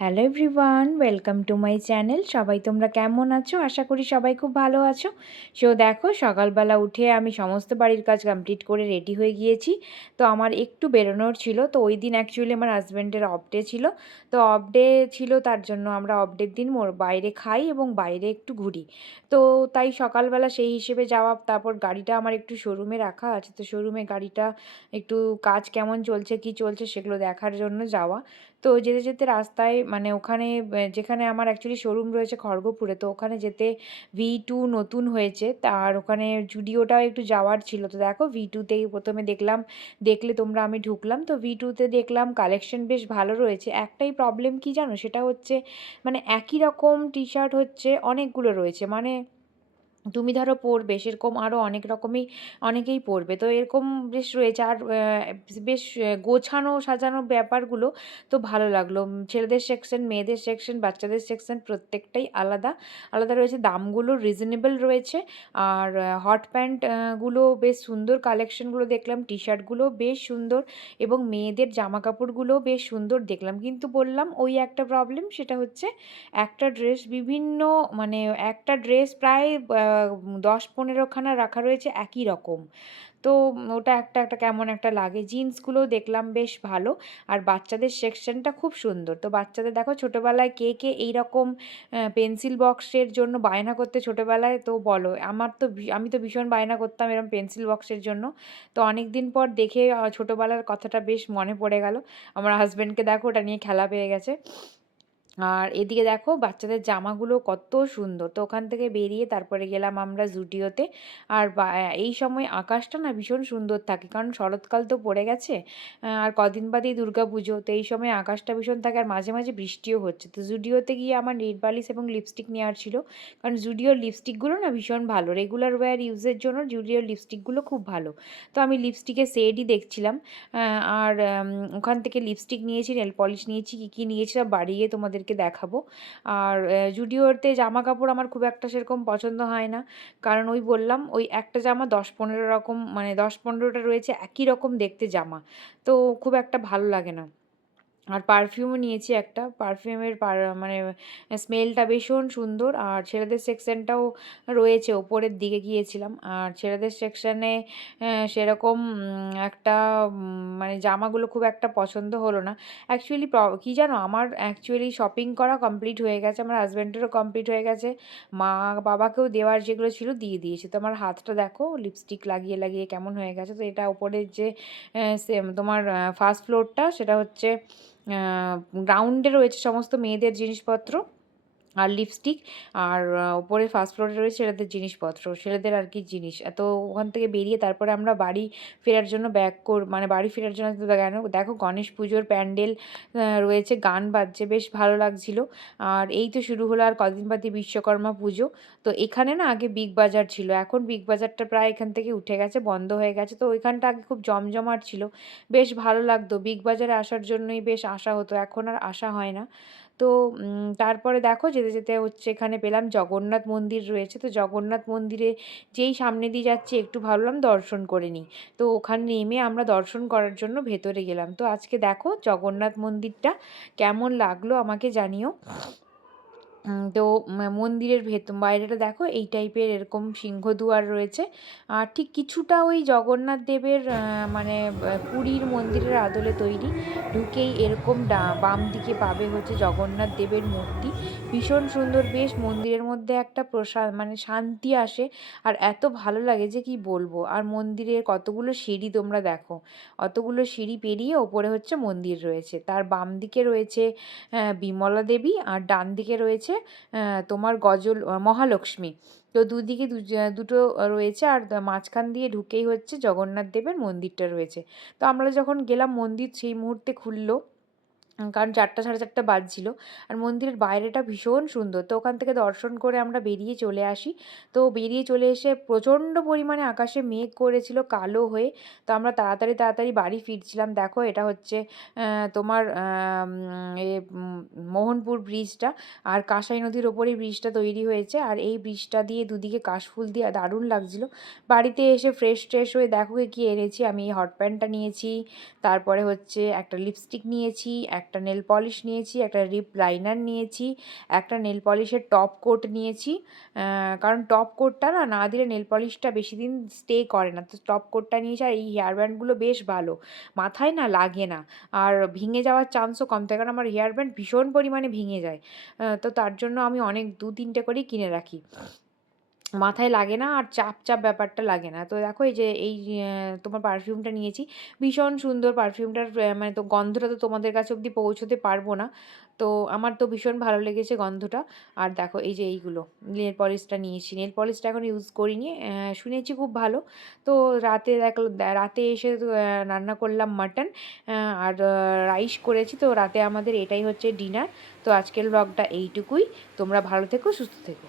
Hello everyone, welcome to my channel. সবাই তোমরা কেমন আছো? আশা করি সবাই খুব ভালো আছো। সো দেখো, সকালবেলা উঠে আমি সমস্ত বাড়ির কাজ কমপ্লিট করে রেডি হয়ে গিয়েছি। তো আমার একটু বেরোনোর ছিল, তো ওই দিন অ্যাকচুয়ালি আমার হাজব্যান্ডের অফ ডে ছিল। তো অফ ডে ছিল, তার জন্য আমরা অফ ডের দিন বাইরে খাই এবং বাইরে একটু ঘুরি। তো তাই সকালবেলা সেই হিসেবে যাওয়া, তারপর গাড়িটা আমার একটু শোরুমে রাখা আছে, তো শোরুমে গাড়িটা একটু কাজ কেমন চলছে কি চলছে সেগুলো দেখার জন্য যাওয়া। তো যেতে যেতে রাস্তায় মানে ওখানে যেখানে আমার অ্যাকচুয়ালি শোরুম রয়েছে খড়গপুরে, তো ওখানে যেতে V2 নতুন হয়েছে, তার ওখানে জুডিওটাও একটু যাওয়ার ছিল। তো দেখো V2তেই প্রথমে দেখলাম, দেখলে তোমরা, আমি ঢুকলাম। তো V2তে দেখলাম কালেকশন বেশ ভালো রয়েছে। একটাই প্রবলেম কি জানো, সেটা হচ্ছে মানে একই রকম টি শার্ট হচ্ছে অনেকগুলো রয়েছে, মানে তুমি ধরো পরবে সেরকম আরও অনেক রকমই অনেকেই পরবে, তো এরকম বেশ রয়েছে। আর বেশ গোছানো সাজানো ব্যাপারগুলো তো ভালো লাগলো। ছেলেদের সেকশন, মেয়েদের সেকশন, বাচ্চাদের সেকশন প্রত্যেকটাই আলাদা আলাদা রয়েছে। দামগুলো রিজনেবল রয়েছে। আর হট প্যান্ট গুলো বেশ সুন্দর, কালেকশনগুলো দেখলাম, টি শার্টগুলো বেশ সুন্দর এবং মেয়েদের জামা কাপড়গুলোও বেশ সুন্দর দেখলাম। কিন্তু বললাম ওই একটা প্রবলেম, সেটা হচ্ছে একটা ড্রেস বিভিন্ন, মানে একটা ড্রেস প্রায় 10-15খানা রাখা রয়েছে একই রকম। তো ওটা একটা একটা কেমন একটা লাগে। জিন্সগুলোও দেখলাম বেশ ভালো। আর বাচ্চাদের সেকশনটা খুব সুন্দর। তো বাচ্চাদের দেখো, ছোটোবেলায় কে কে এইরকম পেন্সিল বক্সের জন্য বায়না করতে ছোটোবেলায়, তো বলো। আমি তো ভীষণ বায়না করতাম এরকম পেন্সিল বক্সের জন্য। তো অনেক দিন পর দেখে ছোটোবেলার কথাটা বেশ মনে পড়ে গেল। আমার হাজব্যান্ডকে দেখো, ওটা নিয়ে খেলা পেয়ে গেছে। আর এদিকে দেখো বাচ্চাদের জামাগুলো কত সুন্দর। তো ওখান থেকে বেরিয়ে তারপরে গেলাম আমরা জুডিওতে। আর এই সময় আকাশটা না ভীষণ সুন্দর থাকে, কারণ শরৎকাল তো পড়ে গেছে। আর কদিন বাদেই দুর্গাপুজো, তো এই সময় আকাশটা ভীষণ থাকে, আর মাঝে মাঝে বৃষ্টিও হচ্ছে। তো জুডিওতে গিয়ে আমার নেল পালিশ এবং লিপস্টিক নেওয়ার ছিল, কারণ জুডিওর লিপস্টিকগুলো না ভীষণ ভালো, রেগুলার ওয়্যার ইউজের জন্য জুডিওর লিপস্টিকগুলো খুব ভালো। তো আমি লিপস্টিকের শেডই দেখছিলাম। আর ওখান থেকে লিপস্টিক নিয়েছি, নেল পলিশ নিয়েছি, কী কী নিয়েছি সব বাড়ি গিয়ে তোমাদেরকে দেখাবো। আর জুডিওতে জামা কাপড় আমার খুব একটা সেরকম পছন্দ হয় না, কারণ ওই বললাম, ওই একটা জামা 10-15 রকম, মানে 10-15টা রয়েছে একই রকম দেখতে জামা, তো খুব একটা ভালো লাগে না। আর পারফিউমও নিয়েছি একটা, পারফিউমের মানে স্মেলটা ভীষণ সুন্দর। আর ছেলেদের সেকশনটাও রয়েছে, ওপরের দিকে গিয়েছিলাম। আর ছেলেদের সেকশানে সেরকম একটা মানে জামাগুলো খুব একটা পছন্দ হলো না। অ্যাকচুয়ালি কী জানো, আমার অ্যাকচুয়ালি শপিং করা কমপ্লিট হয়ে গেছে, আমার হাজব্যান্ডেরও কমপ্লিট হয়ে গেছে, মা বাবাকেও দেওয়ার যেগুলো ছিল দিয়ে দিয়েছে। তো আমার হাতটা দেখো লিপস্টিক লাগিয়ে লাগিয়ে কেমন হয়ে গেছে। তো এটা ওপরের যে সেম তোমার ফার্স্ট ফ্লোরটা, সেটা হচ্ছে গ্রাউন্ডে রয়েছে সমস্ত মেয়েদের জিনিসপত্র আর লিপস্টিক। আর ওপরে ফার্স্ট ফ্লোরে রয়েছে ছেলেদের জিনিসপত্র, ছেলেদের আর কি জিনিস। তো ওখান থেকে বেরিয়ে তারপরে আমরা বাড়ি ফেরার জন্য মানে বাড়ি ফেরার জন্য তো দেখো গণেশ পুজোর প্যান্ডেল রয়েছে, গান বাজছে, বেশ ভালো লাগছিল। আর এই তো শুরু হলো আর কদিন বাদে বিশ্বকর্মা পুজো। তো এখানে না আগে বিগ বাজার ছিল, এখন বিগ বাজারটা প্রায় এখান থেকে উঠে গেছে, বন্ধ হয়ে গেছে। তো ওইখানটা আগে খুব জমজমাট ছিল, বেশ ভালো লাগতো, বিগ বাজারে আসার জন্যই বেশ আসা হতো, এখন আর আসা হয় না। তো তারপরে দেখো যেতে যেতে হচ্ছে এখানে পেলাম জগন্নাথ মন্দির রয়েছে। তো জগন্নাথ মন্দিরে যেই সামনে দিয়ে যাচ্ছি একটু ভাবলাম দর্শন করে নিই। তো ওখানে নেমে আমরা দর্শন করার জন্য ভেতরে গেলাম। তো আজকে দেখো জগন্নাথ মন্দিরটা কেমন লাগলো আমাকে জানিও। তো মন্দিরের বাইরেটা দেখো এই টাইপের এরকম সিংহদুয়ার রয়েছে। আর ঠিক কিছুটা ওই জগন্নাথ দেবের মানে পুরীর মন্দিরের আদলে তৈরি। ঢুকেই এরকম বাম দিকে পাবে হচ্ছে জগন্নাথ দেবের মূর্তি, ভীষণ সুন্দর। বেশ মন্দিরের মধ্যে একটা প্রসাদ মানে শান্তি আসে, আর এত ভালো লাগে যে কি বলবো। আর মন্দিরের কতগুলো সিঁড়ি তোমরা দেখো, অতগুলো সিঁড়ি পেরিয়ে ওপরে হচ্ছে মন্দির রয়েছে। তার বাম দিকে রয়েছে বিমলা দেবী, আর ডান দিকে রয়েছে তোমার মহালক্ষ্মী। তো দুদিকে দুটো রয়েছে, আর মাঝখান দিয়ে ঢুকেই হচ্ছে জগন্নাথ দেবের মন্দিরটা রয়েছে। তো আমরা যখন গেলাম মন্দির সেই মুহূর্তে খুললো, কারণ 4টা 4:30 বাজছিল। আর মন্দিরের বাইরেটা ভীষণ সুন্দর। তো ওখান থেকে দর্শন করে আমরা বেরিয়ে চলে আসি। তো বেরিয়ে চলে এসে প্রচণ্ড পরিমাণে আকাশে মেঘ করেছিল কালো হয়ে। তো আমরা তাড়াতাড়ি তাড়াতাড়ি বাড়ি ফিরছিলাম। দেখো এটা হচ্ছে তোমার মোহনপুর ব্রিজটা, আর কাঁসাই নদীর ওপরেই ব্রিজটা তৈরি হয়েছে। আর এই ব্রিজটা দিয়ে দুদিকে কাশফুল দিয়ে দারুণ লাগছিল। বাড়িতে এসে ফ্রেশ ট্রেশ হয়ে দেখো কি এনেছি, আমি এই হট প্যান্টটা নিয়েছি, তারপরে হচ্ছে একটা লিপস্টিক নিয়েছি, একটা নেল পলিশ নিয়েছি, একটা লিপ লাইনার নিয়েছি, একটা নেল পলিশের টপ কোট নিয়েছি। কারণ টপ কোটটা না দিলে নেল পলিশটা বেশি দিন স্টে করে না, তো টপ কোটটা নিয়েছি। আর এই হেয়ার ব্যান্ডগুলো বেশ ভালো, মাথায় না লাগে না, আর ভেঙে যাওয়ার চান্সও কম থাকে, কারণ আমার হেয়ার ব্যান্ড ভীষণ পরিমাণে ভেঙে যায়। তো তার জন্য আমি অনেক 2-3টে করেই কিনে রাখি, মাথায় লাগে না আর চাপ চাপ ব্যাপারটা লাগে না। তো দেখো এই যে এই তোমার পারফিউমটা নিয়েছি, ভীষণ সুন্দর পারফিউমটার মানে তো গন্ধটা তো তোমাদের কাছে অবধি পৌঁছোতে পারবো না, তো আমার তো ভীষণ ভালো লেগেছে গন্ধটা। আর দেখো এই যে এইগুলো নেল পলিশটা নিয়েছি, নেল পলিশটা এখন ইউজ করিনি, শুনেছি খুব ভালো। তো রাতে দেখলো, রাতে এসে রান্না করলাম মাটন আর রাইস করেছি, তো রাতে আমাদের এটাই হচ্ছে ডিনার। তো আজকের ব্লগটা এইটুকুই, তোমরা ভালো থেকো, সুস্থ থেকো।